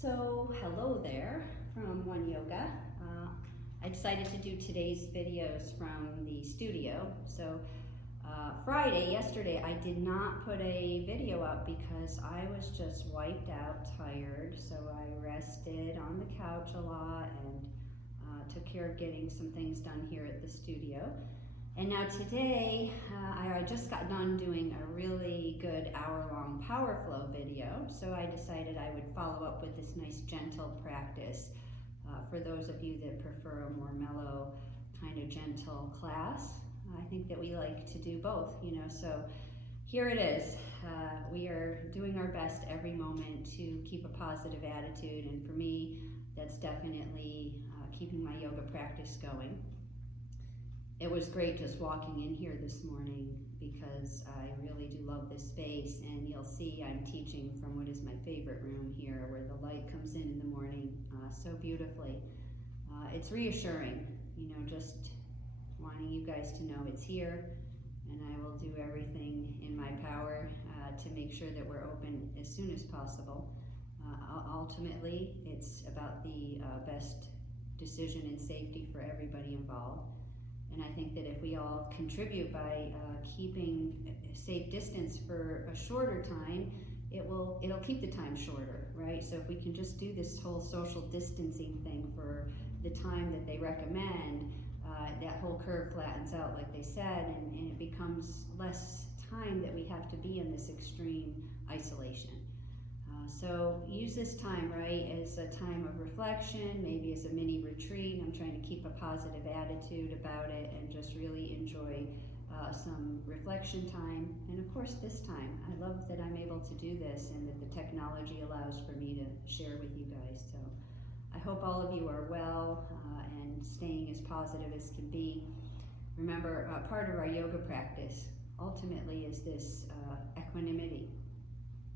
So hello there from One Yoga. I decided to do today's videos from the studio. So yesterday, I did not put a video up because I was just wiped out, tired. So I rested on the couch a lot and took care of getting some things done here at the studio. And now today, I just got done doing a really good hour-long power flow video, so I decided I would follow up with this nice gentle practice for those of you that prefer a more mellow, kind of gentle class. I think that we like to do both, so here it is. We are doing our best every moment to keep a positive attitude, and for me, that's definitely keeping my yoga practice going. It was great just walking in here this morning because I really do love this space, and you'll see I'm teaching from what is my favorite room here where the light comes in the morning so beautifully. It's reassuring, just wanting you guys to know it's here, and I will do everything in my power to make sure that we're open as soon as possible. Ultimately, it's about the best decision and safety for everybody involved. And I think that if we all contribute by keeping a safe distance for a shorter time, it'll keep the time shorter, right? So if we can just do this whole social distancing thing for the time that they recommend, that whole curve flattens out like they said, and it becomes less time that we have to be in this extreme isolation. So use this time, right, as a time of reflection, maybe as a mini retreat. I'm trying to keep a positive attitude about it and just really enjoy some reflection time. And of course this time, I love that I'm able to do this and that the technology allows for me to share with you guys. So I hope all of you are well and staying as positive as can be. Remember, part of our yoga practice ultimately is this equanimity.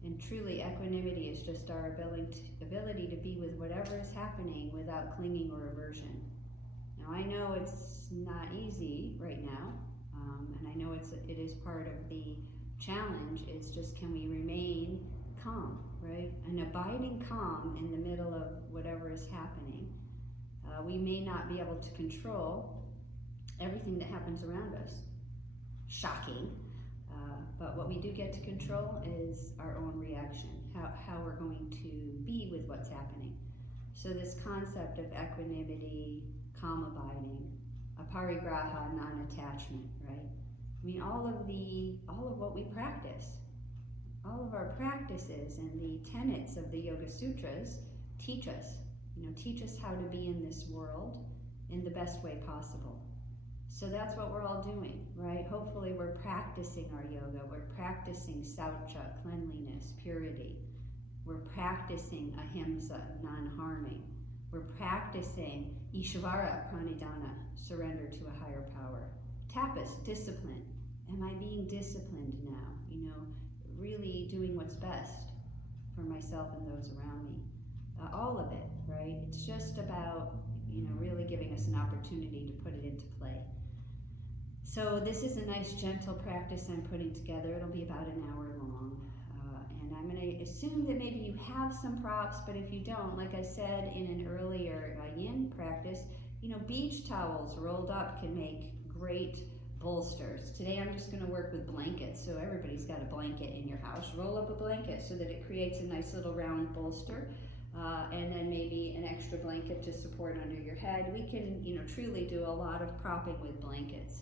And truly, equanimity is just our ability to be with whatever is happening without clinging or aversion. Now, I know it's not easy right now, and I know it is part of the challenge. It's just, can we remain calm, right? An abiding calm in the middle of whatever is happening. We may not be able to control everything that happens around us. Shocking. But what we do get to control is our own reaction, how we're going to be with what's happening. So this concept of equanimity, calm abiding, aparigraha, non-attachment, right? I mean, all of what we practice, all of our practices and the tenets of the Yoga Sutras teach us how to be in this world in the best way possible. So that's what we're all doing, right? Hopefully we're practicing our yoga. We're practicing saucha, cleanliness, purity. We're practicing ahimsa, non-harming. We're practicing ishvara, pranidhana, surrender to a higher power. Tapas, discipline. Am I being disciplined now? Really doing what's best for myself and those around me. All of it, right? It's just about, really giving us an opportunity to put it into play. So this is a nice gentle practice I'm putting together. It'll be about an hour long. And I'm going to assume that maybe you have some props, but if you don't, like I said in an earlier yin practice, beach towels rolled up can make great bolsters. Today I'm just going to work with blankets. So everybody's got a blanket in your house. Roll up a blanket so that it creates a nice little round bolster. And then maybe an extra blanket to support under your head. We can, truly do a lot of propping with blankets.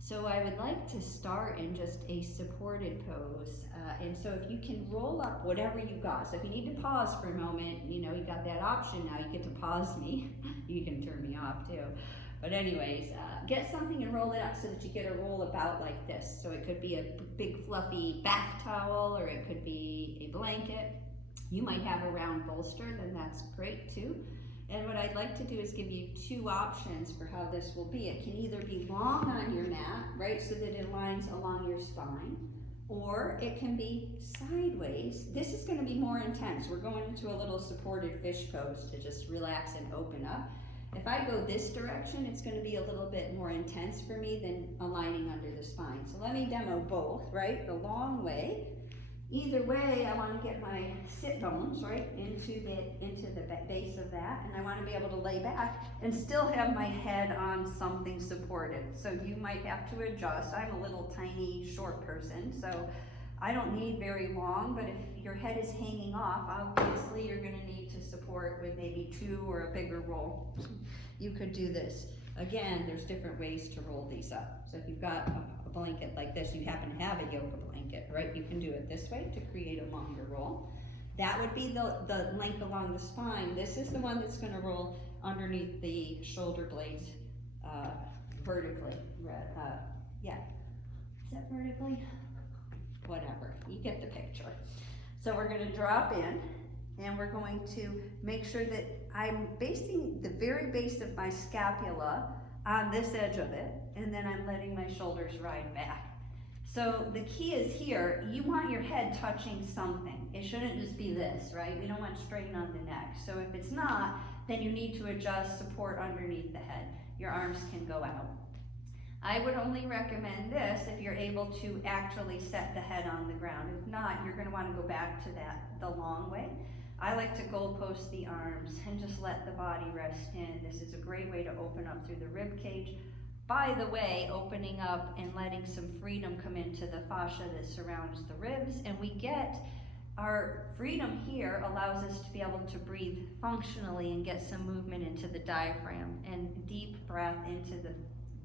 So I would like to start in just a supported pose. And so if you can roll up whatever you got. So if you need to pause for a moment, you got that option now. You get to pause me. You can turn me off too. But anyways, get something and roll it up so that you get a roll about like this. So it could be a big fluffy bath towel, or it could be a blanket. You might have a round bolster, then that's great too. And what I'd like to do is give you two options for how this will be. It can either be long on your mat, right, so that it lines along your spine, or it can be sideways. This is going to be more intense. We're going into a little supported fish pose to just relax and open up. If I go this direction, it's going to be a little bit more intense for me than aligning under the spine. So let me demo both, right? The long way Either way, I want to get my sit bones right into the base of that, and I want to be able to lay back and still have my head on something supported. So you might have to adjust. I'm a little tiny short person, so I don't need very long, but if your head is hanging off, obviously you're going to need to support with maybe 2 or a bigger roll. You could do this. Again, there's different ways to roll these up. So if you've got a blanket like this, you happen to have a yoga blanket, right? You can do it this way to create a longer roll. That would be the length along the spine. This is the one that's going to roll underneath the shoulder blades vertically. Yeah, is that vertically? Whatever, you get the picture. So we're going to drop in, and we're going to make sure that I'm basing the very base of my scapula on this edge of it, and then I'm letting my shoulders ride back. So the key is here, you want your head touching something. It shouldn't just be this, right? We don't want strain on the neck. So if it's not, then you need to adjust support underneath the head. Your arms can go out. I would only recommend this if you're able to actually set the head on the ground. If not, you're going to want to go back to the long way. I like to goalpost the arms and just let the body rest in. This is a great way to open up through the rib cage. By the way, opening up and letting some freedom come into the fascia that surrounds the ribs, and we get our freedom here allows us to be able to breathe functionally and get some movement into the diaphragm and deep breath into the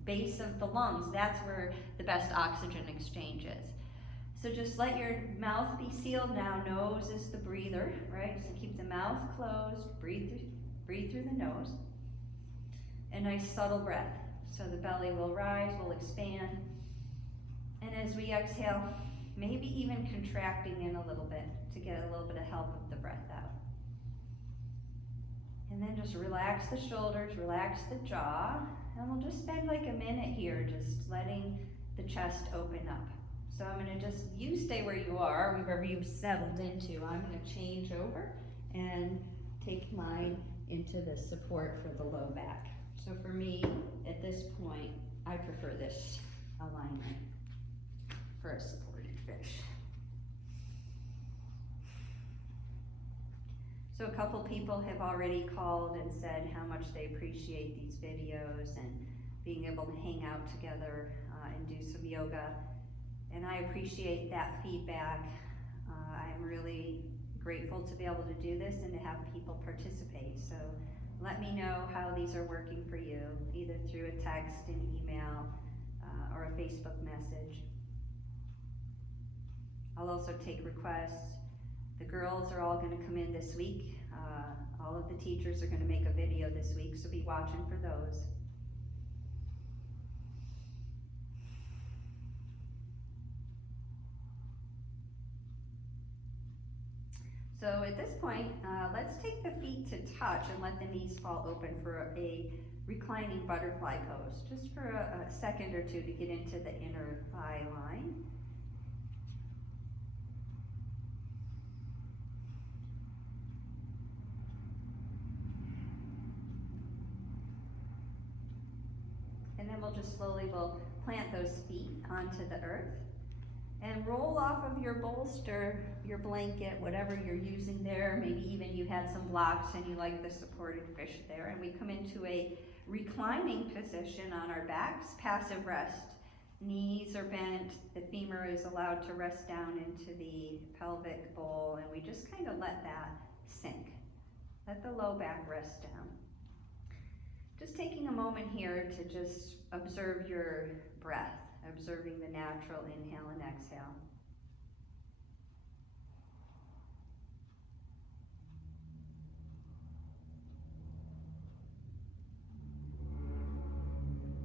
base of the lungs. That's where the best oxygen exchange is. So just let your mouth be sealed now. Nose is the breather, right? So keep the mouth closed, breathe through the nose. A nice subtle breath. So the belly will rise, will expand. And as we exhale, maybe even contracting in a little bit to get a little bit of help with the breath out. And then just relax the shoulders, relax the jaw. And we'll just spend like a minute here just letting the chest open up. So I'm going to you stay where you are, wherever you've settled into. I'm going to change over and take mine into the support for the low back. So for me, at this point, I prefer this alignment for a supported fish. So a couple people have already called and said how much they appreciate these videos and being able to hang out together and do some yoga. And I appreciate that feedback. I'm really grateful to be able to do this and to have people participate. So let me know how these are working for you, either through a text, an email, or a Facebook message. I'll also take requests. The girls are all going to come in this week. All of the teachers are going to make a video this week, so be watching for those. So at this point, let's take the feet to touch and let the knees fall open for a reclining butterfly pose, just for a second or two to get into the inner thigh line. And then we'll plant those feet onto the earth and roll off of your bolster, your blanket, whatever you're using there. Maybe even you had some blocks and you like the supported fish there. And we come into a reclining position on our backs, passive rest. Knees are bent, the femur is allowed to rest down into the pelvic bowl, and we just kind of let that sink. Let the low back rest down. Just taking a moment here to just observe your breath, observing the natural inhale and exhale.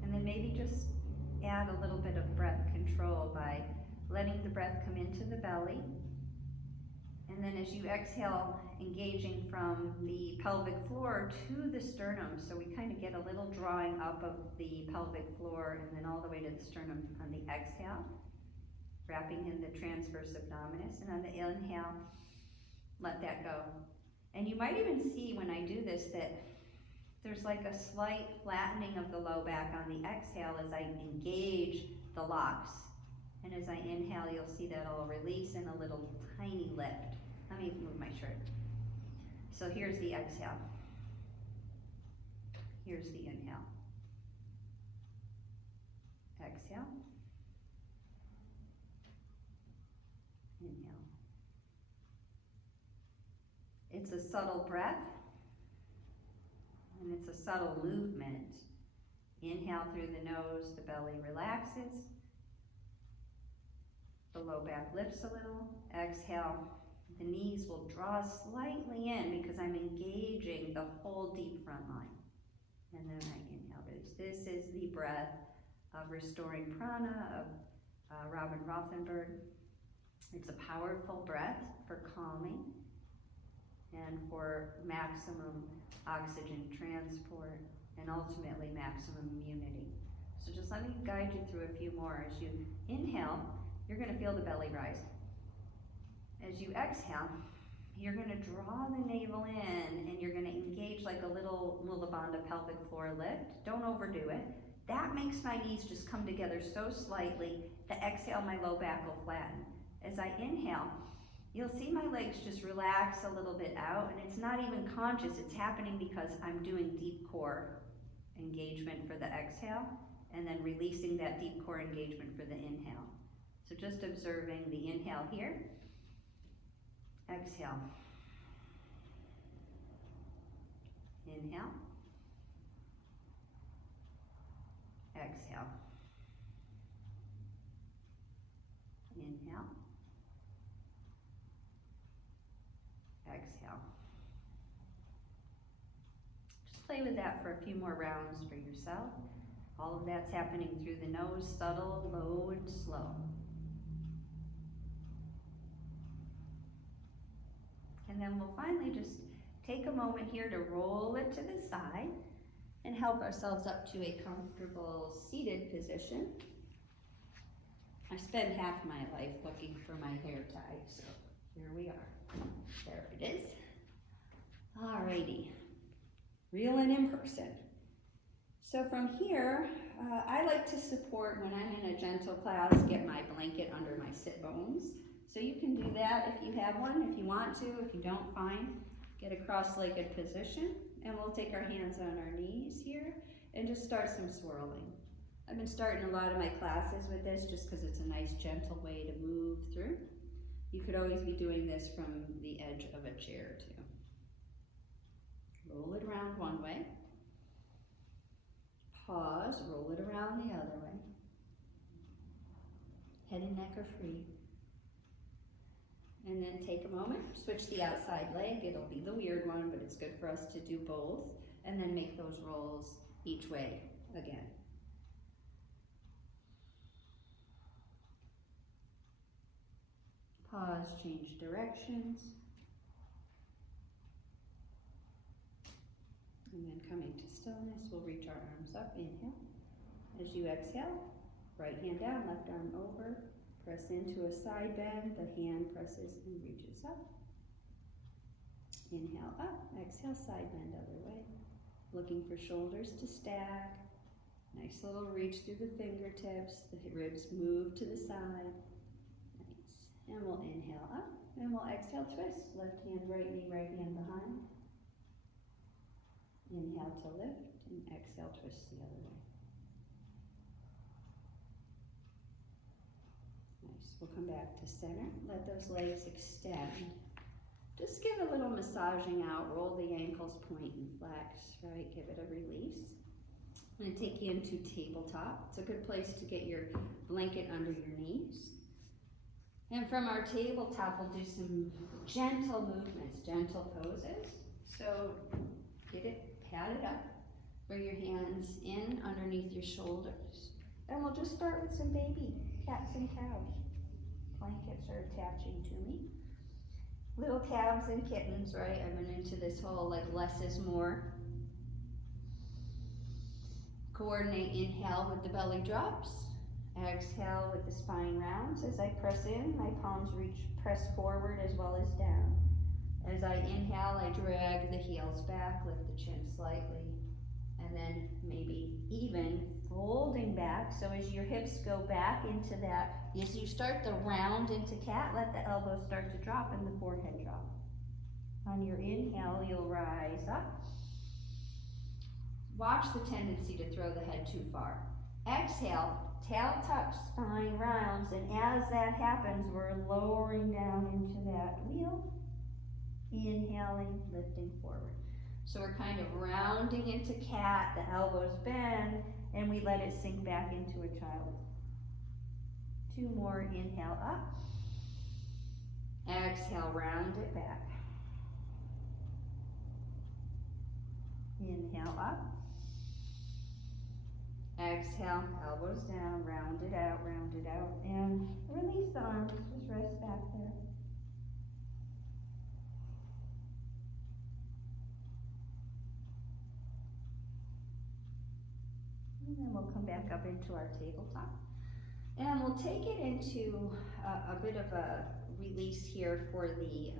And then maybe just add a little bit of breath control by letting the breath come into the belly. And then as you exhale, engaging from the pelvic floor to the sternum. So we kind of get a little drawing up of the pelvic floor and then all the way to the sternum on the exhale. Wrapping in the transverse abdominis. And on the inhale, let that go. And you might even see when I do this that there's like a slight flattening of the low back on the exhale as I engage the locks And as I inhale, you'll see that I'll release in a little tiny lift. Let me move my shirt. So here's the exhale. Here's the inhale. Exhale. Inhale. It's a subtle breath, and it's a subtle movement. Inhale through the nose, the belly relaxes. The low back lifts a little. Exhale, the knees will draw slightly in because I'm engaging the whole deep front line. And then I inhale, release. This is the breath of restoring prana of Robin Rothenberg. It's a powerful breath for calming and for maximum oxygen transport and ultimately maximum immunity. So just let me guide you through a few more. As you inhale, you're going to feel the belly rise. As you exhale, you're going to draw the navel in and you're going to engage like a little Mula Bandha pelvic floor lift. Don't overdo it. That makes my knees just come together so slightly. To exhale, my low back will flatten. As I inhale, you'll see my legs just relax a little bit out, and it's not even conscious. It's happening because I'm doing deep core engagement for the exhale and then releasing that deep core engagement for the inhale. So just observing the inhale here. Exhale. Inhale. Exhale. Inhale. Exhale. Just play with that for a few more rounds for yourself. All of that's happening through the nose, subtle, low, and slow. And then we'll finally just take a moment here to roll it to the side and help ourselves up to a comfortable seated position. I spend half my life looking for my hair tie, so here we are. There it is. Alrighty, real and in person. So from here, I like to support when I'm in a gentle class, get my blanket under my sit bones. So you can do that if you have one, if you want to. If you don't, fine. Get a cross-legged position, and we'll take our hands on our knees here and just start some swirling. I've been starting a lot of my classes with this just because it's a nice gentle way to move through. You could always be doing this from the edge of a chair too. Roll it around one way. Pause, roll it around the other way. Head and neck are free. And then take a moment, switch the outside leg. It'll be the weird one, but it's good for us to do both. And then make those rolls each way again. Pause, change directions. And then coming to stillness, we'll reach our arms up, inhale. As you exhale, right hand down, left arm over. Press into a side bend, the hand presses and reaches up. Inhale up, exhale, side bend other way. Looking for shoulders to stack. Nice little reach through the fingertips, the ribs move to the side. Nice. And we'll inhale up, and we'll exhale, twist. Left hand, right knee, right hand behind. Inhale to lift, and exhale, twist the other way. Nice. We'll come back to center. Let those legs extend. Just give a little massaging out. Roll the ankles, point and flex, right? Give it a release. I'm going to take you into tabletop. It's a good place to get your blanket under your knees. And from our tabletop, we'll do some gentle movements, gentle poses. So get it, pat it up. Bring your hands in underneath your shoulders. And we'll just start with some baby cats and cows. Blankets are attaching to me. Little calves and kittens, right? I've been into this whole like less is more. Coordinate, inhale with the belly drops. Exhale with the spine rounds. As I press in, my palms press forward as well as down. As I inhale, I drag the heels back, lift the chin slightly, and then maybe even folding back. So as your hips go back into that, as you start the round into cat, let the elbows start to drop and the forehead drop. On your inhale, you'll rise up. Watch the tendency to throw the head too far. Exhale, tail touch, spine rounds, and as that happens, we're lowering down into that wheel. Inhaling, lifting forward. So we're kind of rounding into cat, the elbows bend, and we let it sink back into a child. 2 more, inhale up. Exhale, round it back. Inhale up. Exhale, elbows down, round it out, and release the arms, just rest back there. And then we'll come back up into our tabletop. And we'll take it into a bit of a release here for the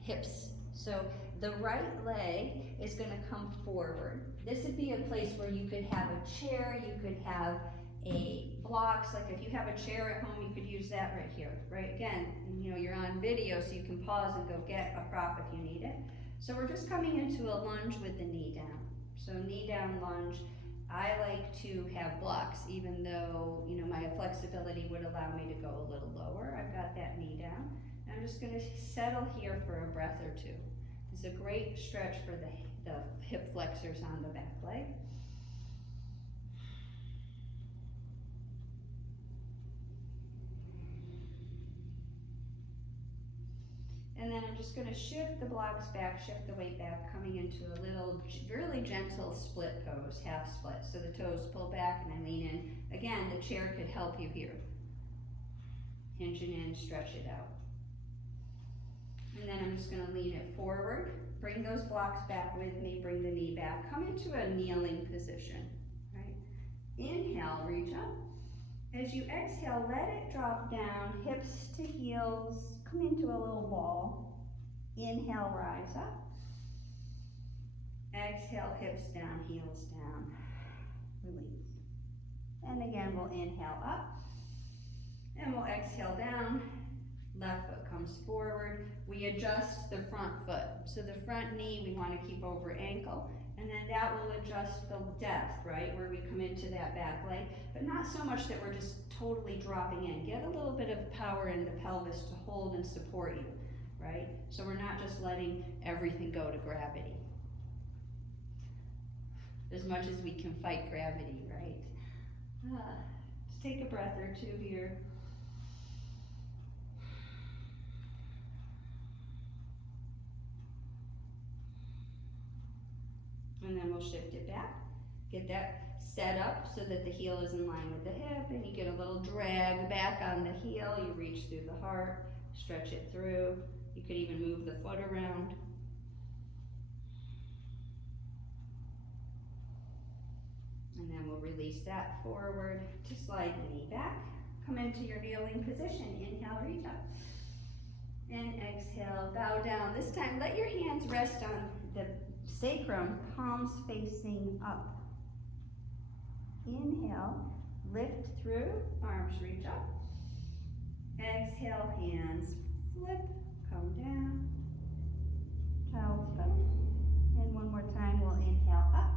hips. So the right leg is going to come forward. This would be a place where you could have a chair, you could have a blocks, like if you have a chair at home, you could use that right here, right? Again, you know, you're on video, so you can pause and go get a prop if you need it. So we're just coming into a lunge with the knee down. So knee down lunge. I like to have blocks, even though, you know, my flexibility would allow me to go a little lower. I've got that knee down. I'm just going to settle here for a breath or two. This is a great stretch for the hip flexors on the back leg. And then I'm just going to shift the blocks back, shift the weight back, coming into a little, really gentle split pose, half split. So the toes pull back and I lean in. Again, the chair could help you here. Hinging in, stretch it out. And then I'm just going to lean it forward. Bring those blocks back with me, bring the knee back. Come into a kneeling position, right? Inhale, reach up. As you exhale, let it drop down, hips to heels. Come into a little ball. Inhale, rise up. Exhale, hips down, heels down. Release. And again, we'll inhale up. And we'll exhale down. Left foot comes forward. We adjust the front foot. So the front knee we want to keep over ankle. And then that will adjust the depth, right? Where we come into that back leg. But not so much that we're just totally dropping in. Get a little bit of power in the pelvis to hold and support you, right? So we're not just letting everything go to gravity. As much as we can fight gravity, right? Just take a breath or two here. And then we'll shift it back. Get that set up so that the heel is in line with the hip, and you get a little drag back on the heel. You reach through the heart, stretch it through. You could even move the foot around. And then we'll release that forward to slide the knee back. Come into your kneeling position. Inhale, reach up. And exhale, bow down. This time, let your hands rest on the sacrum, palms facing up. Inhale, lift through, arms reach up. Exhale, hands flip, come down. Child's pose. And one more time, we'll inhale up.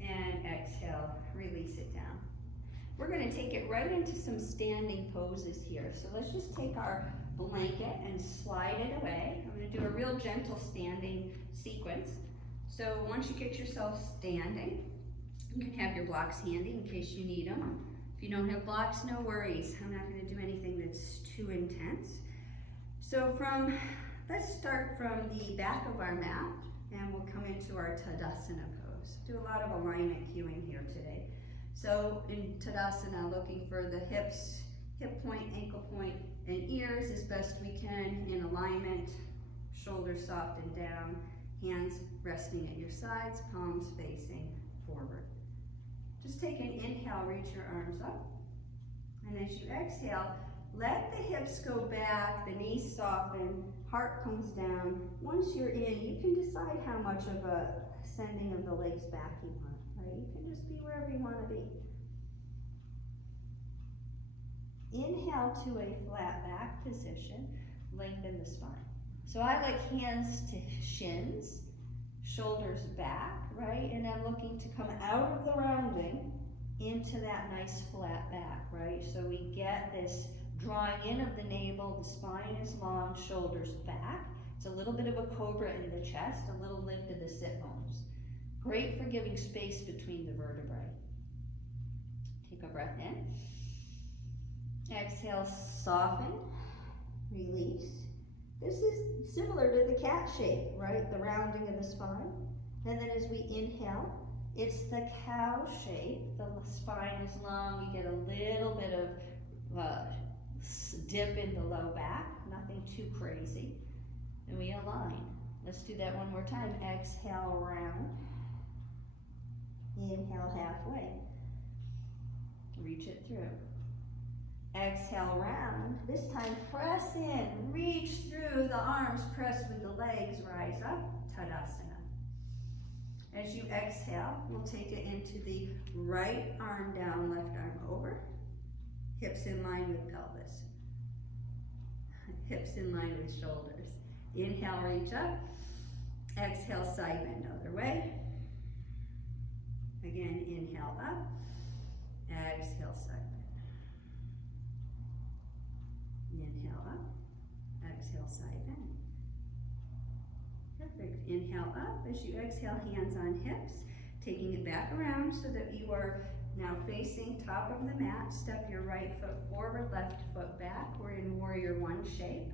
And exhale, release it down. We're going to take it right into some standing poses here. So let's just take our blanket and slide it away. I'm going to do a real gentle standing sequence. So once you get yourself standing, you can have your blocks handy in case you need them. If you don't have blocks, no worries. I'm not going to do anything that's too intense. So let's start from the back of our mat, and we'll come into our Tadasana pose. Do a lot of alignment cueing here today. So in Tadasana, looking for the hips, hip point, ankle point, and ears as best we can in alignment. Shoulders soft and down, hands resting at your sides, palms facing forward. Just take an inhale, reach your arms up. And as you exhale, let the hips go back, the knees soften, heart comes down. Once you're in, you can decide how much of a sending of the legs back you want. right? You can just be wherever you want to be. Inhale to a flat back position, lengthen the spine. So I like hands to shins, shoulders back, right? And I'm looking to come out of the rounding into that nice flat back, right? So we get this drawing in of the navel, the spine is long, shoulders back. It's a little bit of a cobra in the chest, a little lift of the sit bones. Great for giving space between the vertebrae. Take a breath in. Exhale, soften, release. This is similar to the cat shape, right? The rounding of the spine. And then as we inhale, it's the cow shape. The spine is long. We get a little bit of dip in the low back, nothing too crazy. And we align. Let's do that one more time. Exhale, round. Inhale, halfway. Reach it through. Exhale, round. This time, press in, reach through the arms, press with the legs, rise up, Tadasana. As you exhale, we'll take it into the right arm down, left arm over. Hips in line with pelvis. Hips in line with shoulders. Inhale, reach up. Exhale, side bend other way. Again, inhale up. Exhale, side bend. Inhale up, exhale, side bend. Perfect. Inhale up. As you exhale, hands on hips, taking it back around so that you are now facing top of the mat. Step your right foot forward, left foot back. We're in Warrior One shape.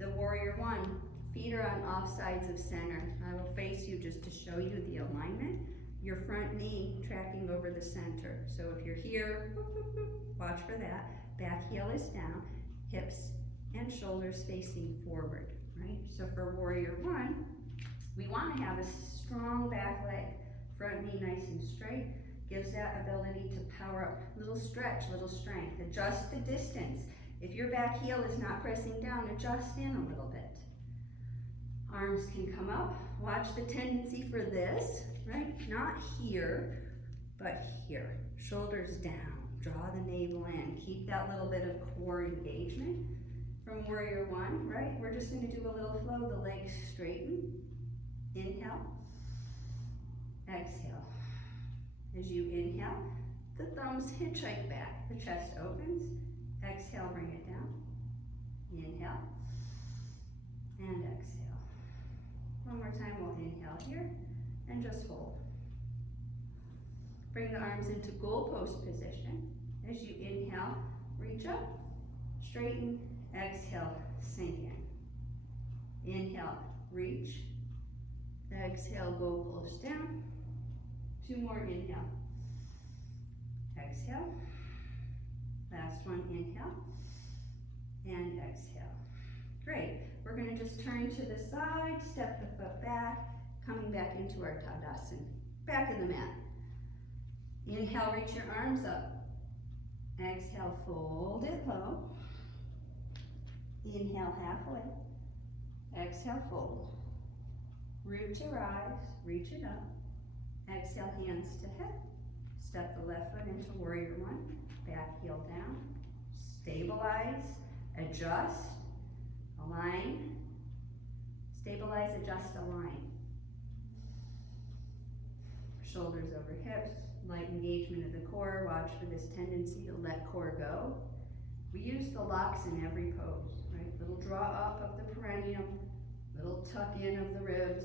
The Warrior One, feet are on off sides of center. I will face you just to show you the alignment. Your front knee tracking over the center. So if you're here, watch for that. Back heel is down. Hips and shoulders facing forward, right? So for Warrior One, we want to have a strong back leg, front knee nice and straight, gives that ability to power up. Little stretch, little strength. Adjust the distance. If your back heel is not pressing down, adjust in a little bit. Arms can come up. Watch the tendency for this, right? Not here, but here. Shoulders down. Draw the navel in. Keep that little bit of core engagement. From Warrior One, right? We're just going to do a little flow. The legs straighten. Inhale. Exhale. As you inhale, the thumbs hitchhike back. The chest opens. Exhale, bring it down. Inhale. And exhale. One more time, we'll inhale here. And just hold. Bring the arms into goalpost position. As you inhale, reach up, straighten, exhale, sink in. Inhale, reach, exhale, goalpost down. Two more, inhale, exhale. Last one, inhale, and exhale. Great. We're going to just turn to the side, step the foot back, coming back into our Tadasana. Back in the mat. Inhale, reach your arms up. Exhale, fold it low. Inhale, halfway. Exhale, fold. Root to rise, reach it up. Exhale, hands to hip. Step the left foot into Warrior One. Back heel down. Stabilize, adjust, align. Stabilize, adjust, align. Shoulders over hips. Light engagement of the core. Watch for this tendency to let core go. We use the locks in every pose, right? Little draw up of the perineum, little tuck in of the ribs,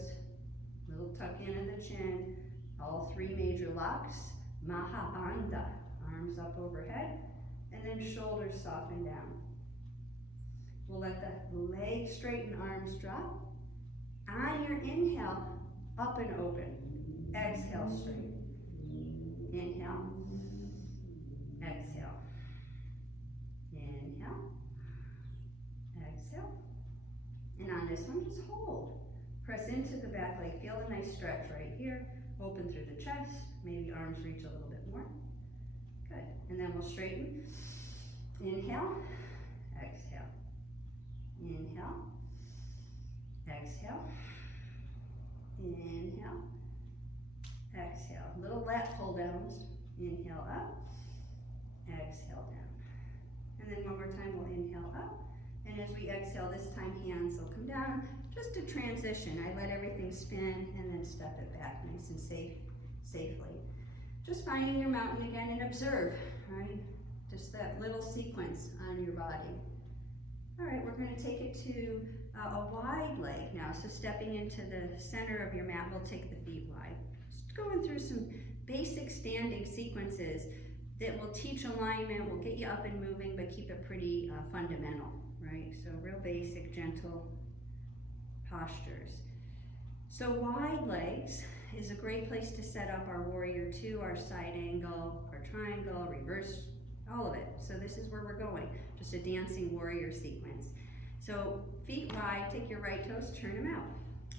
little tuck in of the chin. All three major locks. Mahabandha, arms up overhead, and then shoulders soften down. We'll let the legs straighten, arms drop. On your inhale, up and open. Exhale, straight. Inhale, exhale, inhale, exhale, and on this one, just hold. Press into the back leg, feel a nice stretch right here, open through the chest, maybe arms reach a little bit more. Good, and then we'll straighten. Inhale, exhale, inhale, exhale, inhale, exhale. Little lat pull inhale. And as we exhale, this time hands will come down. Just a transition. I let everything spin and then step it back nice and safely. Just finding your mountain again and observe, right? Just that little sequence on your body. All right, we're going to take it to a wide leg now. So stepping into the center of your mat, we'll take the feet wide. Just going through some basic standing sequences that will teach alignment, will get you up and moving, but keep it pretty fundamental, right? So real basic, gentle postures. So wide legs is a great place to set up our warrior two, our side angle, our triangle, reverse, all of it. So this is where we're going, just a dancing warrior sequence. So feet wide, take your right toes, turn them out,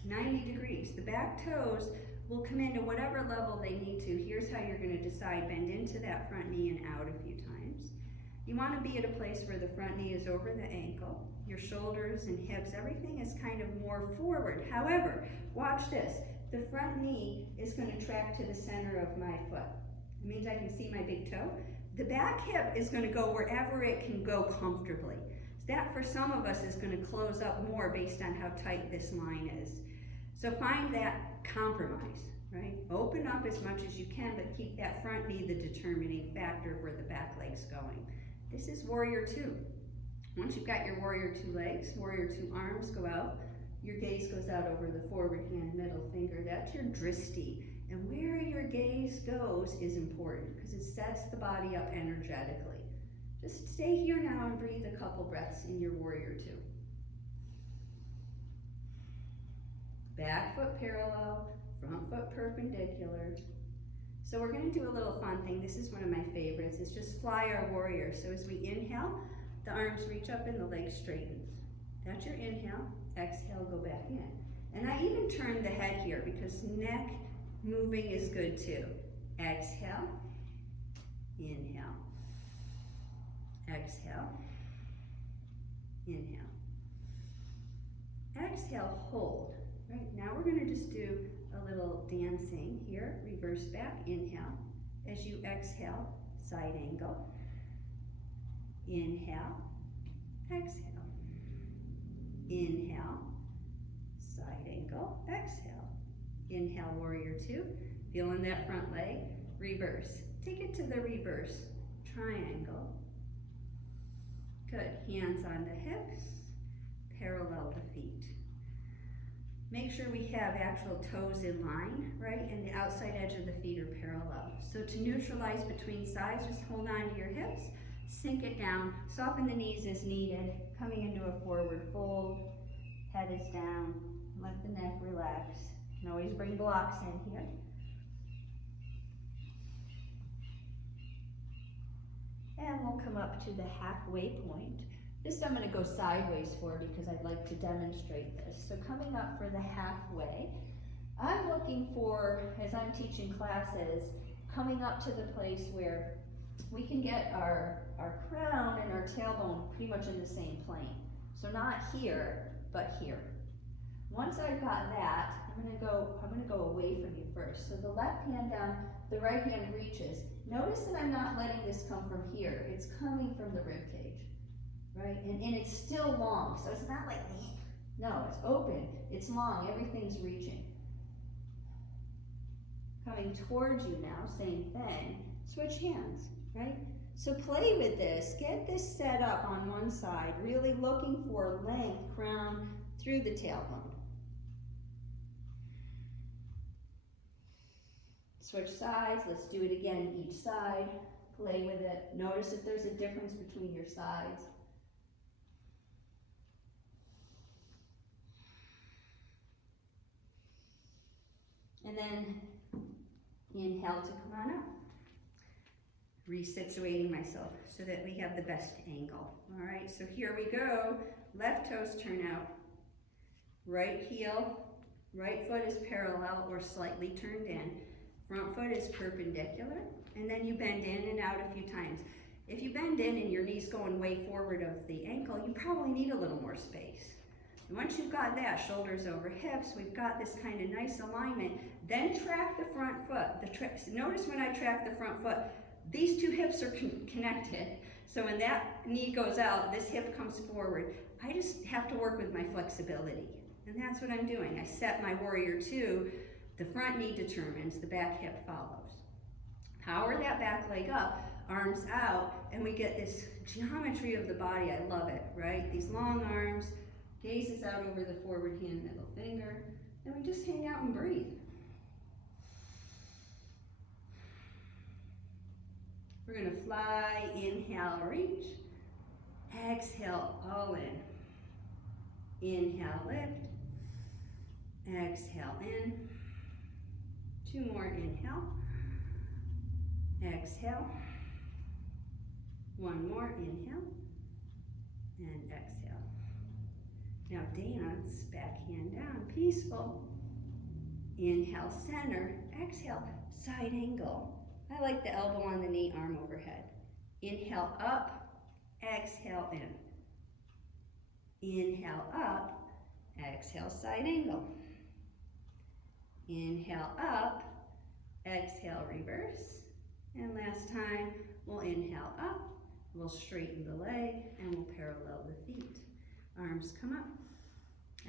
90 degrees. The back toes will come into whatever level they need to. Here's how you're going to decide. Bend into that front knee and out a few times. You want to be at a place where the front knee is over the ankle. Your shoulders and hips, everything is kind of more forward. However, watch this. The front knee is going to track to the center of my foot. It means I can see my big toe. The back hip is going to go wherever it can go comfortably. That, for some of us, is going to close up more based on how tight this line is. So find that compromise, right? Open up as much as you can, but keep that front knee the determining factor of where the back leg's going. This is warrior two. Once you've got your warrior two legs, warrior two arms go out, your gaze goes out over the forward hand, middle finger. That's your dristi. And where your gaze goes is important because it sets the body up energetically. Just stay here now and breathe a couple breaths in your warrior two. Back foot parallel, front foot perpendicular. So we're going to do a little fun thing. This is one of my favorites. It's just fly our warrior. So as we inhale, the arms reach up and the legs straighten. That's your inhale. Exhale, go back in. And I even turn the head here because neck moving is good too. Exhale, inhale. Exhale, inhale. Exhale, hold. Right, now we're going to just do a little dancing here. Reverse back, inhale. As you exhale, side angle. Inhale, exhale. Inhale, side angle, exhale. Inhale, warrior two. Feeling that front leg. Reverse. Take it to the reverse. Triangle. Good. Hands on the hips. Parallel the feet. Make sure we have actual toes in line, right? And the outside edge of the feet are parallel. So to neutralize between sides, just hold on to your hips. Sink it down. Soften the knees as needed. Coming into a forward fold. Head is down. Let the neck relax. You can always bring blocks in here. And we'll come up to the halfway point. This I'm going to go sideways for because I'd like to demonstrate this. So coming up for the halfway, I'm looking for, as I'm teaching classes, coming up to the place where we can get our crown and our tailbone pretty much in the same plane. So not here, but here. Once I've got that, I'm going to go away from you first. So the left hand down, the right hand reaches. Notice that I'm not letting this come from here. It's coming from the rib cage, right? And it's still long, so it's not like, no, it's open, it's long, everything's reaching. Coming towards you now, same thing. Switch hands, right? So play with this. Get this set up on one side, really looking for length, crown through the tailbone. Switch sides. Let's do it again each side. Play with it. Notice if there's a difference between your sides. And then inhale to come on up. Resituating myself so that we have the best angle. All right, so here we go. Left toes turn out. Right heel, right foot is parallel or slightly turned in. Front foot is perpendicular. And then you bend in and out a few times. If you bend in and your knee's going way forward of the ankle, you probably need a little more space. And once you've got that, shoulders over hips, we've got this kind of nice alignment. Then track the front foot. Notice when I track the front foot, these two hips are connected. So when that knee goes out, this hip comes forward. I just have to work with my flexibility. And that's what I'm doing. I set my warrior two. The front knee determines, the back hip follows. Power that back leg up, arms out, and we get this geometry of the body. I love it, right? These long arms, gazes out over the forward hand, middle finger, and we just hang out and breathe. We're gonna fly, inhale, reach. Exhale, all in. Inhale, lift. Exhale, in. Two more, inhale. Exhale. One more, inhale. And exhale. Now dance, back hand down, peaceful. Inhale, center. Exhale, side angle. I like the elbow on the knee, arm overhead. Inhale, up. Exhale, in. Inhale, up. Exhale, side angle. Inhale, up. Exhale, reverse. And last time, we'll inhale up. We'll straighten the leg, and we'll parallel the feet. Arms come up.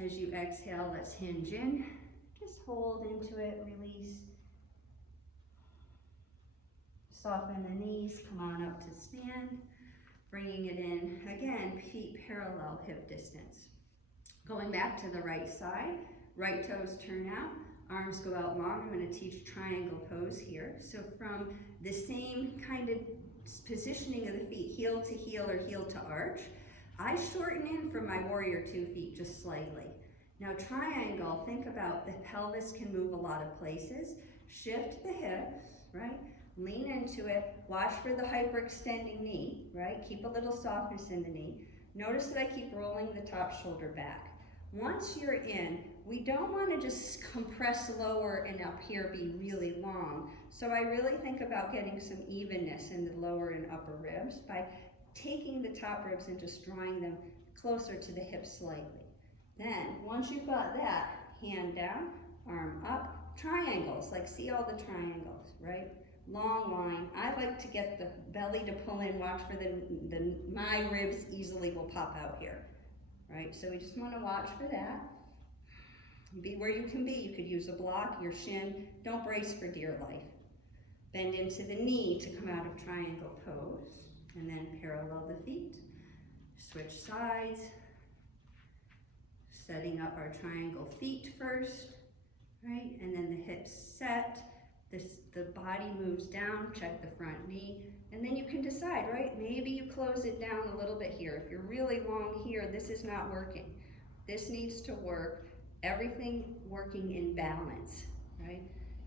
As you exhale, let's hinge in. Just hold into it, release. Soften the knees, come on up to stand. Bringing it in, again, feet parallel, hip distance. Going back to the right side, right toes turn out, arms go out long. I'm going to teach triangle pose here. So from the same kind of positioning of the feet, heel to heel or heel to arch, I shorten in from my warrior two feet just slightly. Now triangle, think about the pelvis can move a lot of places. Shift the hips, right? Lean into it, watch for the hyperextending knee, right? Keep a little softness in the knee. Notice that I keep rolling the top shoulder back. Once you're in, we don't want to just compress lower and up here be really long. So I really think about getting some evenness in the lower and upper ribs by taking the top ribs and just drawing them closer to the hips slightly. Then, once you've got that, hand down, arm up, triangles, like see all the triangles, right? Long line. I like to get the belly to pull in, watch for my ribs easily will pop out here, right? So we just want to watch for that. Be where you can be. You could use a block, your shin. Don't brace for dear life. Bend into the knee to come out of triangle pose, and then parallel the feet. Switch sides. Setting up our triangle feet first, right? And then the hips set. The body moves down, check the front knee, and then you can decide, right? Maybe you close it down a little bit here. If you're really long here, this is not working. This needs to work, everything working in balance, right?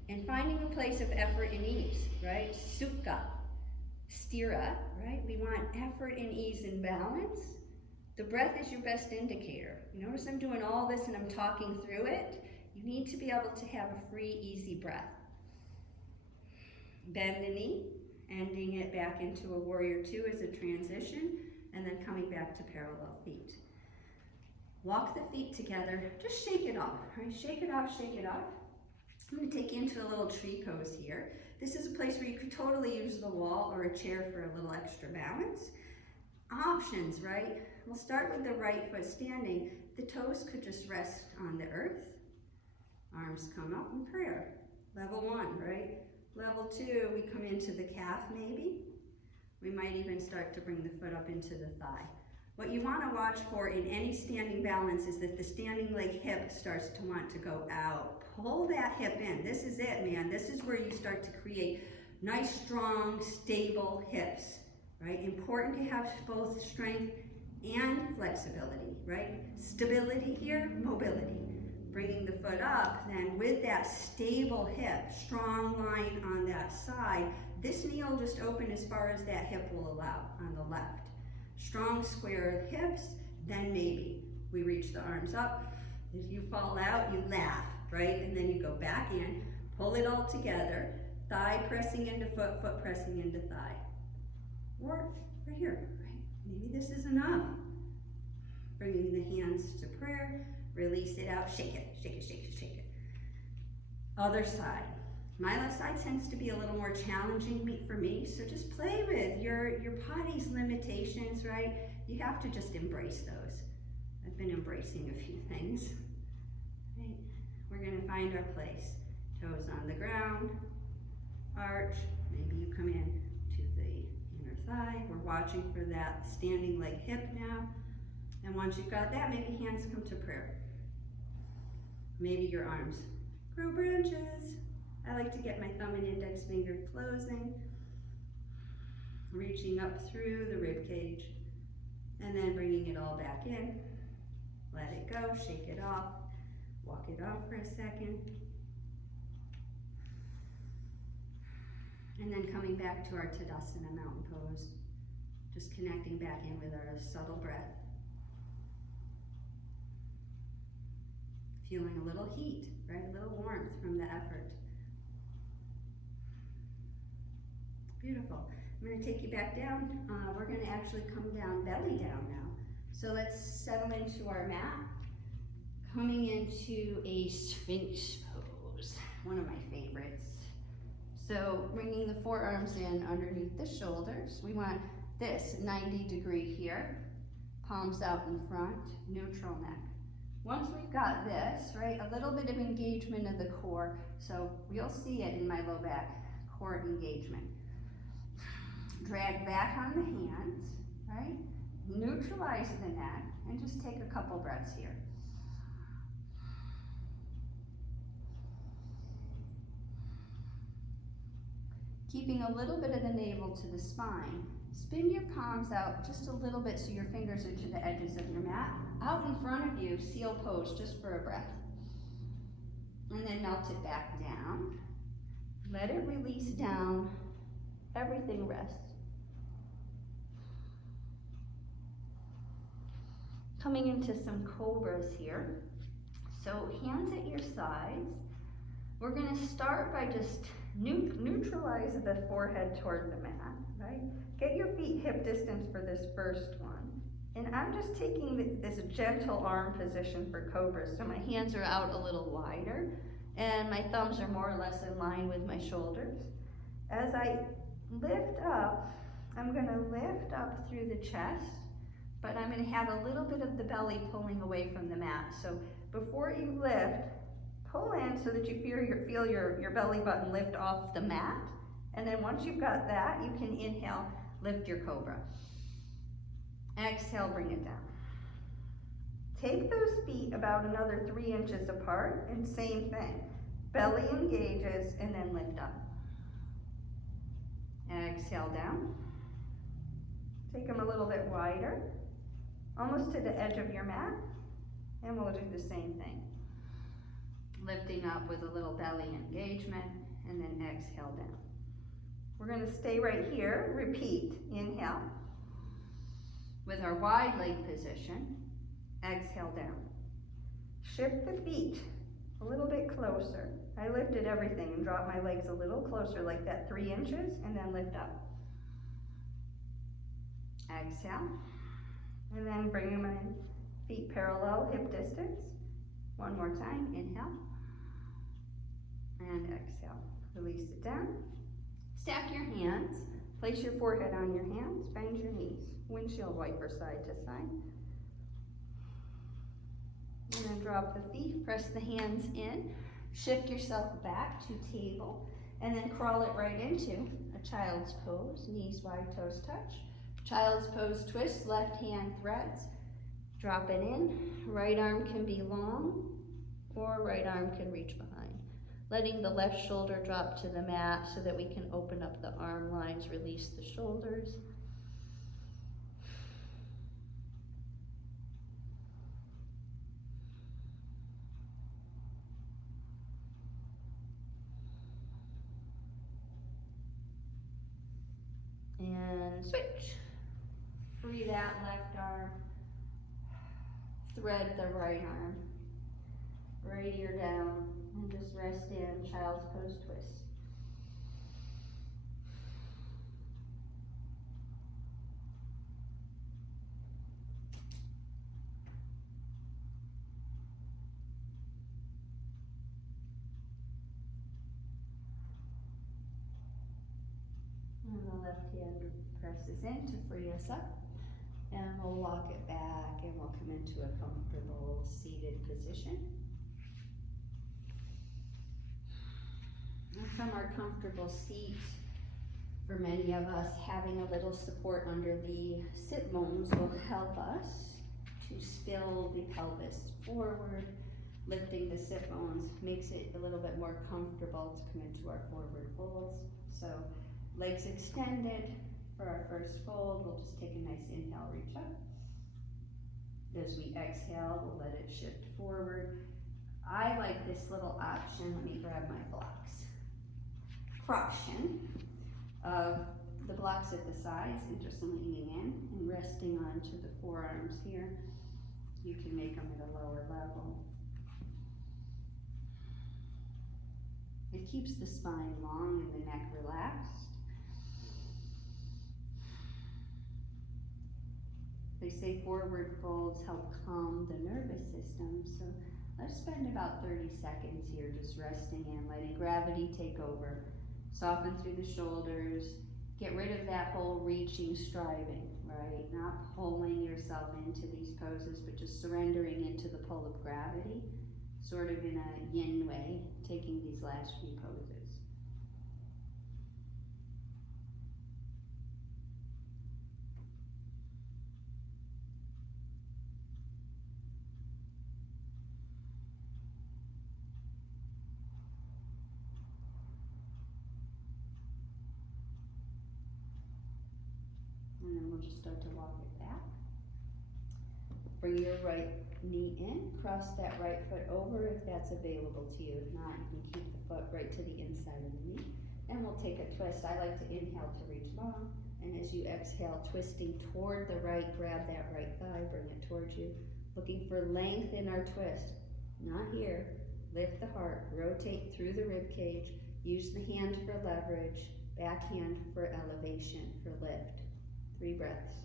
And finding a place of effort and ease, right? Sukha, stira, right? We want effort and ease and balance. The breath is your best indicator. You notice I'm doing all this and I'm talking through it. You need to be able to have a free, easy breath. Bend the knee, ending it back into a warrior two as a transition, and then coming back to parallel feet. Walk the feet together, just shake it off, right? Shake it off, shake it off. I'm going to take you into a little tree pose here. This is a place where you could totally use the wall or a chair for a little extra balance. Options, right? We'll start with the right foot standing. The toes could just rest on the earth. Arms come up in prayer. Level one, right? Level two, we come into the calf maybe. We might even start to bring the foot up into the thigh. What you want to watch for in any standing balance is that the standing leg hip starts to want to go out. Pull that hip in. This is it, man. This is where you start to create nice, strong, stable hips, right? Important to have both strength and flexibility, right? Stability here, mobility. Bringing the foot up, then with that stable hip, strong line on that side, this knee will just open as far as that hip will allow on the left. Strong square hips, then maybe we reach the arms up. If you fall out, you laugh, right? And then you go back in, pull it all together, thigh pressing into foot, foot pressing into thigh. Or right here, right? Maybe this is enough. Bringing the hands to prayer. Release it out, shake it, shake it, shake it, shake it. Other side. My left side tends to be a little more challenging for me, so just play with your body's limitations, right? You have to just embrace those. I've been embracing a few things. Right? We're gonna find our place. Toes on the ground, arch, maybe you come in to the inner thigh. We're watching for that standing leg hip now. And once you've got that, maybe hands come to prayer. Maybe your arms grow branches. I like to get my thumb and index finger closing, reaching up through the rib cage, and then bringing it all back in. Let it go, shake it off, walk it off for a second. And then coming back to our Tadasana mountain pose, just connecting back in with our subtle breath. Feeling a little heat, right? A little warmth from the effort. Beautiful. I'm going to take you back down. We're going to actually come down, belly down now. So let's settle into our mat. Coming into a Sphinx Pose, one of my favorites. So bringing the forearms in underneath the shoulders. We want this 90-degree here, palms out in front, neutral neck. Once we've got this, right, a little bit of engagement of the core. So you'll see it in my low back, core engagement. Drag back on the hands, right? Neutralize the neck and just take a couple breaths here. Keeping a little bit of the navel to the spine. Spin your palms out just a little bit so your fingers are to the edges of your mat. Out in front of you, seal pose just for a breath. And then melt it back down. Let it release down. Everything rests. Coming into some Cobras here. So hands at your sides. We're going to start by just neutralize the forehead toward the mat, right? Get your feet hip distance for this first one. And I'm just taking this gentle arm position for Cobras. So my hands are out a little wider and my thumbs are more or less in line with my shoulders. As I lift up, I'm going to lift up through the chest, but I'm going to have a little bit of the belly pulling away from the mat. So before you lift, pull in so that you feel your belly button lift off the mat. And then once you've got that, you can inhale, lift your Cobra. Exhale, bring it down. Take those feet about another 3 inches apart, and same thing. Belly engages, and then lift up. Exhale down. Take them a little bit wider, almost to the edge of your mat, and we'll do the same thing. Lifting up with a little belly engagement, and then exhale down. We're going to stay right here. Repeat. Inhale. With our wide leg position, exhale down. Shift the feet a little bit closer. I lifted everything and dropped my legs a little closer, like that 3 inches, and then lift up. Exhale. And then bring them in, feet parallel, hip distance. One more time. Inhale. And exhale. Release it down. Stack your hands. Place your forehead on your hands. Bend your knees. Windshield wiper side to side. And then drop the feet. Press the hands in. Shift yourself back to table. And then crawl it right into a child's pose. Knees wide, toes touch. Child's pose twist. Left hand threads. Drop it in. Right arm can be long, or right arm can reach behind. Letting the left shoulder drop to the mat so that we can open up the arm lines, release the shoulders. And switch. Free that left arm. Thread the right arm. Right ear down. And just rest in child's pose twist. left hand presses in to free us up. And we'll walk it back and we'll come into a comfortable seated position. And from our comfortable seat, for many of us, having a little support under the sit bones will help us to spill the pelvis forward. Lifting the sit bones makes it a little bit more comfortable to come into our forward folds. So legs extended. For our first fold, we'll just take a nice inhale, reach up. As we exhale, we'll let it shift forward. I like this little option. Let me grab my blocks. Option of the blocks at the sides and just leaning in and resting onto the forearms here. You can make them at a lower level. It keeps the spine long and the neck relaxed. They say forward folds help calm the nervous system, so let's spend about 30 seconds here just resting in, letting gravity take over. Soften through the shoulders. Get rid of that whole reaching, striving, right? Not pulling yourself into these poses, but just surrendering into the pull of gravity, sort of in a yin way, taking these last few poses. And then we'll just start to walk it back. Bring your right knee in, cross that right foot over if that's available to you. If not, you can keep the foot right to the inside of the knee. And we'll take a twist. I like to inhale to reach long. And as you exhale, twisting toward the right, grab that right thigh, bring it towards you. Looking for length in our twist. Not here. Lift the heart, rotate through the rib cage. Use the hand for leverage, back hand for elevation, for lift. 3 breaths.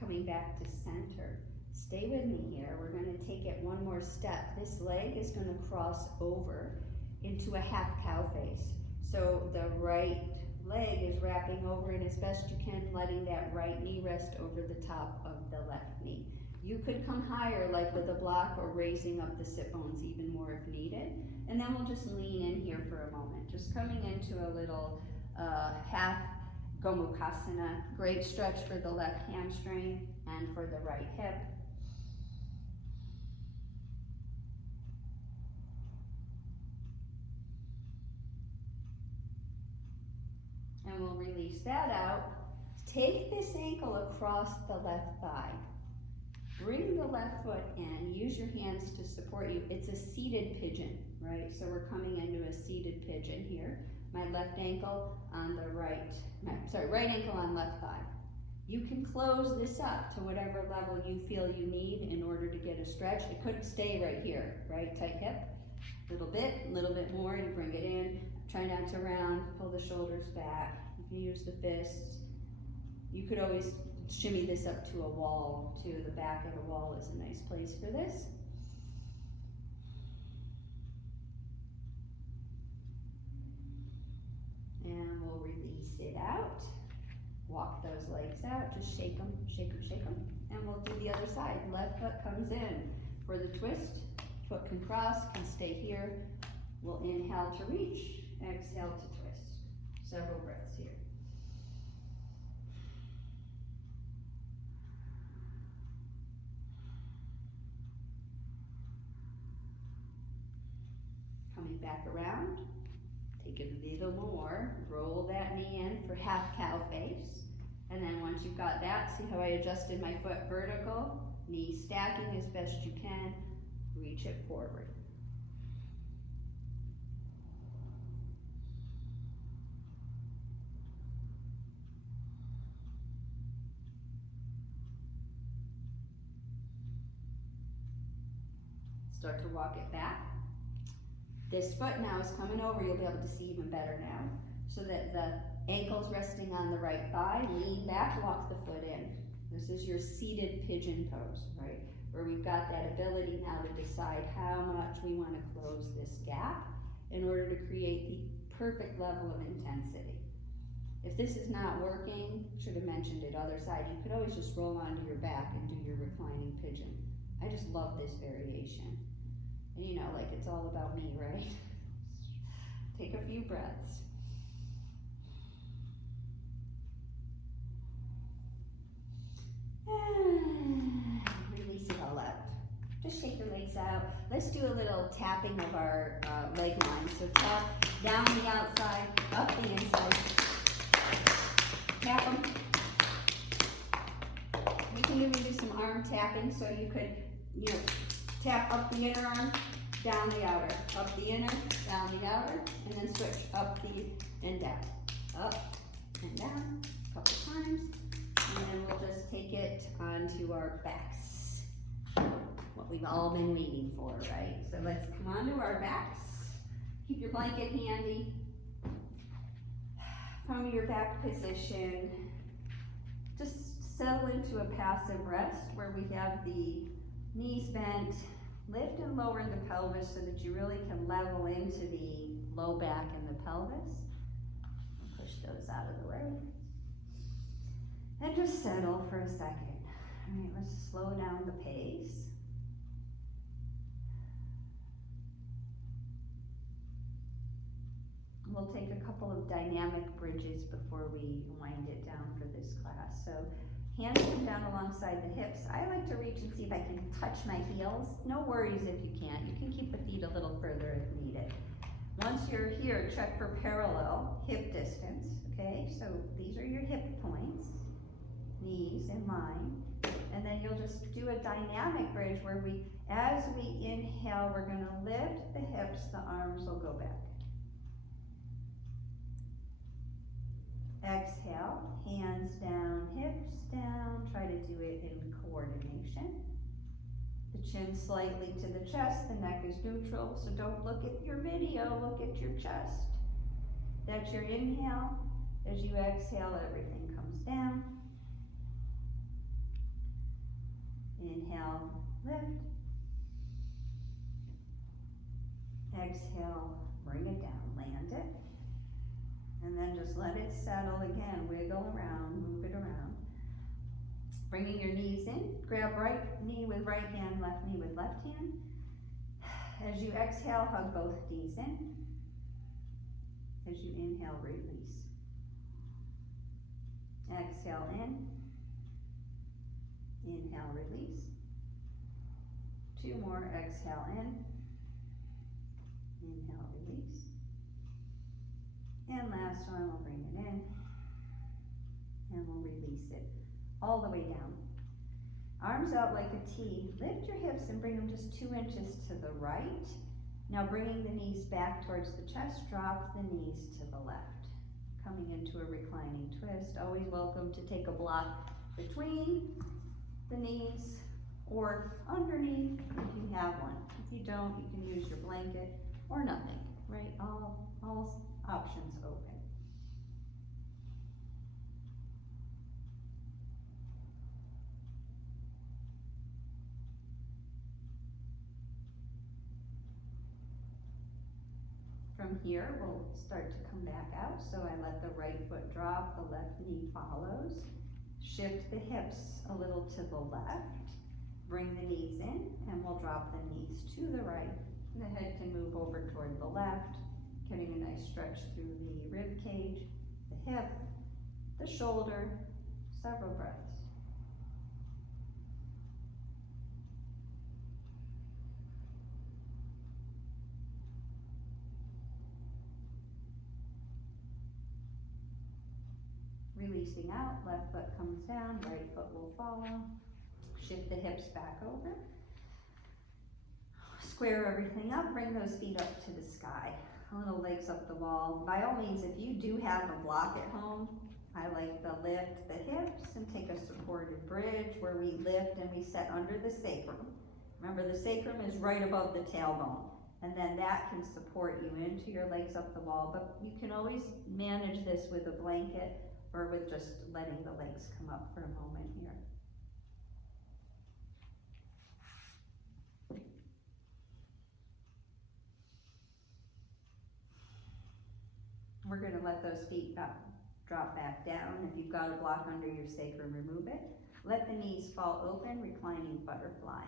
Coming back to center. Stay with me here. We're going to take it one more step. This leg is going to cross over into a half cow face. So the right leg is wrapping over, and as best you can, letting that right knee rest over the top of the left knee. You could come higher, like with a block, or raising up the sit bones even more if needed. And then we'll just lean in here for a moment. Just coming into a little half Gomukhasana. Great stretch for the left hamstring and for the right hip. And we'll release that out. Take this ankle across the left thigh. Bring the left foot in. Use your hands to support you. It's a seated pigeon, right? So we're coming into a seated pigeon here. My left ankle on the right ankle on left thigh. You can close this up to whatever level you feel you need in order to get a stretch. It could stay right here, right? Tight hip. A little bit more. You bring it in. Try not to round. Pull the shoulders back. You can use the fists. You could always shimmy this up to a wall too. The back of the wall is a nice place for this. And we'll release it out. Walk those legs out. Just shake them, shake them, shake them. And we'll do the other side. Left foot comes in for the twist. Foot can cross, can stay here. We'll inhale to reach, exhale to twist. Several breaths here. Coming back around, take a little more, roll that knee in for half cow face. And then once you've got that, see how I adjusted my foot vertical, knee stacking as best you can, reach it forward. Start to walk it back. This foot now is coming over. You'll be able to see even better now. So that the ankle's resting on the right thigh. Lean back, walk the foot in. This is your seated pigeon pose, right? Where we've got that ability now to decide how much we want to close this gap in order to create the perfect level of intensity. If this is not working, should have mentioned it, other side, you could always just roll onto your back and do your reclining pigeon. I just love this variation. And you know, like it's all about me, right? Take a few breaths. Release it all out. Just shake your legs out. Let's do a little tapping of our leg lines. So tap down the outside, up the inside. Tap them. You can even do some arm tapping, so you could, tap up the inner arm, down the outer, up the inner, down the outer, and then switch up the and down, up and down, a couple times, and then we'll just take it onto our backs. What we've all been waiting for, right? So let's come onto our backs. Keep your blanket handy. From your back position, just settle into a passive rest where we have the knees bent. Lift and lower the pelvis so that you really can level into the low back and the pelvis. Push those out of the way. And just settle for a second. All right, let's slow down the pace. We'll take a couple of dynamic bridges before we wind it down for this class. So hands come down alongside the hips. I like to reach and see if I can touch my heels. No worries if you can't. You can keep the feet a little further if needed. Once you're here, check for parallel hip distance, okay? So these are your hip points, knees in line. And then you'll just do a dynamic bridge where as we inhale, we're gonna lift the hips, the arms will go back. Exhale, hands down, hips down. Try to do it in coordination. The chin slightly to the chest, the neck is neutral, so don't look at your video, look at your chest. That's your inhale. As you exhale, everything comes down. Inhale, lift. Exhale, bring it down, land it. And then just let it settle again, wiggle around, move it around. Bringing your knees in, grab right knee with right hand, left knee with left hand. As you exhale, hug both knees in. As you inhale, release. Exhale in. Inhale, release. Two more, exhale in. Inhale, release. And last one, we'll bring it in, and we'll release it all the way down. Arms out like a T. Lift your hips and bring them just 2 inches to the right. Now bringing the knees back towards the chest, drop the knees to the left. Coming into a reclining twist. Always welcome to take a block between the knees or underneath if you have one. If you don't, you can use your blanket or nothing, right? All options open. From here, we'll start to come back out. So I let the right foot drop, the left knee follows. Shift the hips a little to the left. Bring the knees in, and we'll drop the knees to the right. The head can move over toward the left. Getting a nice stretch through the rib cage, the hip, the shoulder, several breaths. Releasing out, left foot comes down, right foot will follow. Shift the hips back over. Square everything up, bring those feet up to the sky. Little legs up the wall. By all means, if you do have a block at home, I like to lift the hips and take a supported bridge where we lift and we set under the sacrum. Remember, the sacrum is right above the tailbone, and then that can support you into your legs up the wall, but you can always manage this with a blanket or with just letting the legs come up for a moment here. We're going to let those feet drop back down. If you've got a block under your sacrum, remove it. Let the knees fall open, reclining butterfly.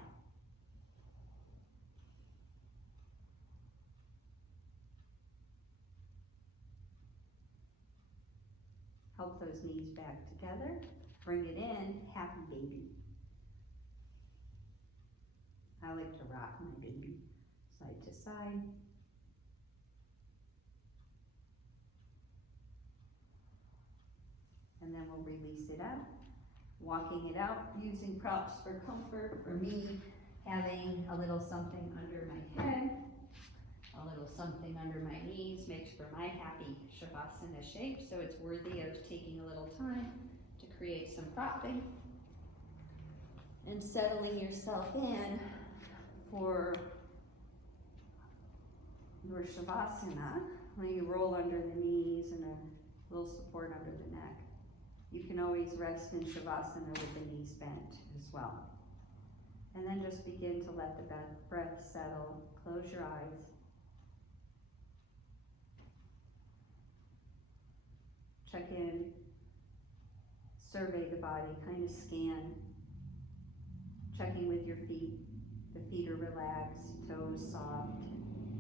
Help those knees back together. Bring it in, happy baby. I like to rock my baby side to side. And then we'll release it out. Walking it out, using props for comfort. For me, having a little something under my head, a little something under my knees makes for my happy Shavasana shape, so it's worthy of taking a little time to create some propping and settling yourself in for your Shavasana. When you roll under the knees and a little support under the neck. You can always rest in Shavasana with the knees bent as well. And then just begin to let the breath settle. Close your eyes. Check in, survey the body, kind of scan. Checking with your feet. The feet are relaxed, toes soft,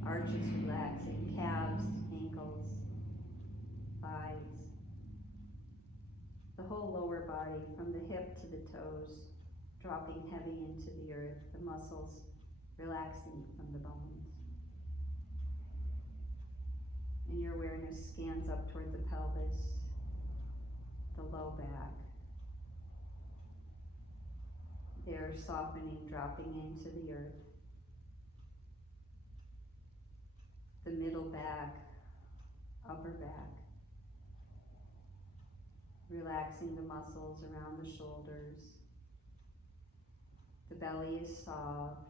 arches relaxing, calves, ankles, thighs. The whole lower body, from the hip to the toes, dropping heavy into the earth, the muscles relaxing from the bones. And your awareness scans up toward the pelvis, the low back. They're softening, dropping into the earth. The middle back, upper back. Relaxing the muscles around the shoulders. The belly is soft,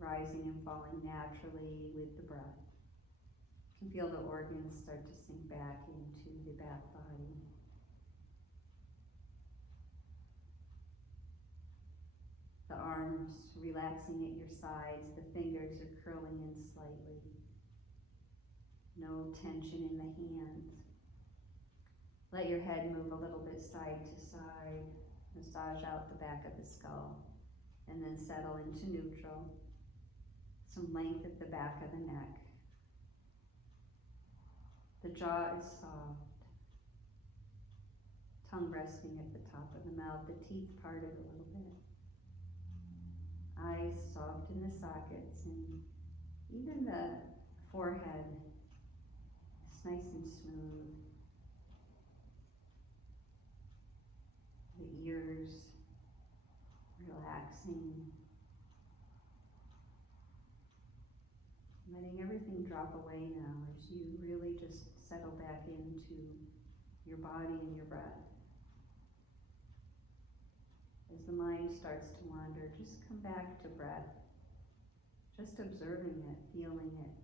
rising and falling naturally with the breath. You can feel the organs start to sink back into the back body. The arms relaxing at your sides, the fingers are curling in slightly. No tension in the hands. Let your head move a little bit side to side. Massage out the back of the skull. And then settle into neutral. Some length at the back of the neck. The jaw is soft. Tongue resting at the top of the mouth. The teeth parted a little bit. Eyes soft in the sockets. And even the forehead is nice and smooth. The ears relaxing. Letting everything drop away now as you really just settle back into your body and your breath. As the mind starts to wander, just come back to breath. Just observing it, feeling it.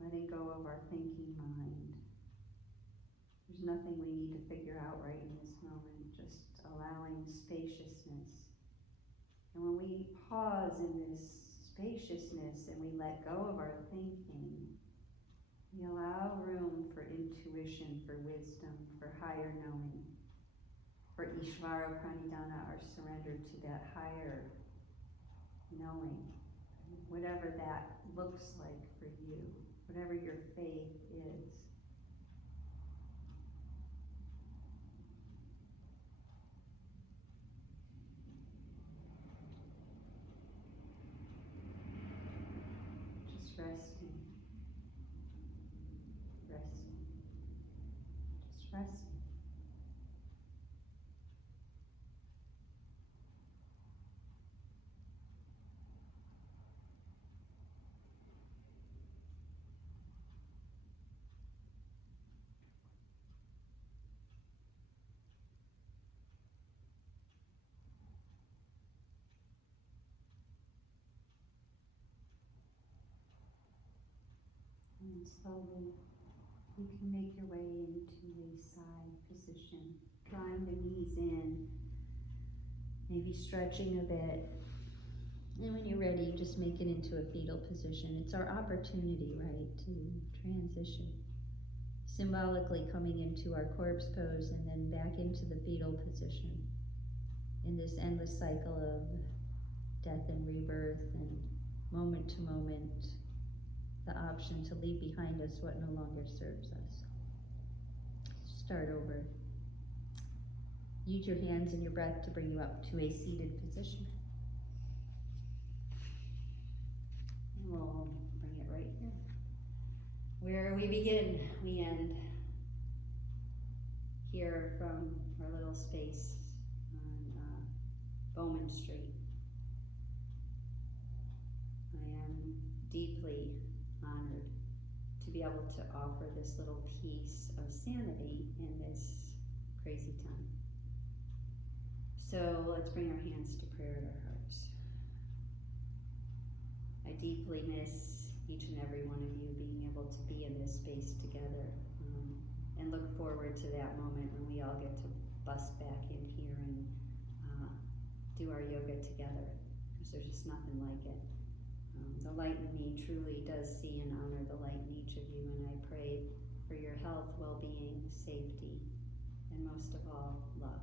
Letting go of our thinking mind. There's nothing we need to figure out right in this moment, just allowing spaciousness. And when we pause in this spaciousness and we let go of our thinking, we allow room for intuition, for wisdom, for higher knowing, for Ishvara Pranidhana, our surrender to that higher knowing, whatever that looks like for you, whatever your faith is. Just resting, resting, just resting. And slowly, you can make your way into a side position, drawing the knees in, maybe stretching a bit, And when you're ready, you just make it into a fetal position. It's our opportunity, right, to transition. Symbolically coming into our corpse pose and then back into the fetal position in this endless cycle of death and rebirth and moment to moment, the option to leave behind us what no longer serves us. Start over. Use your hands and your breath to bring you up to a seated position. And we'll bring it right here. Where we begin, we end. Here from our little space on Bowman Street. I am deeply honored to be able to offer this little piece of sanity in this crazy time. So let's bring our hands to prayer at our hearts. I deeply miss each and every one of you being able to be in this space together, and look forward to that moment when we all get to bust back in here and do our yoga together, because there's just nothing like it. The light in me truly does see and honor the light in each of you, and I pray for your health, well-being, safety, and most of all, love.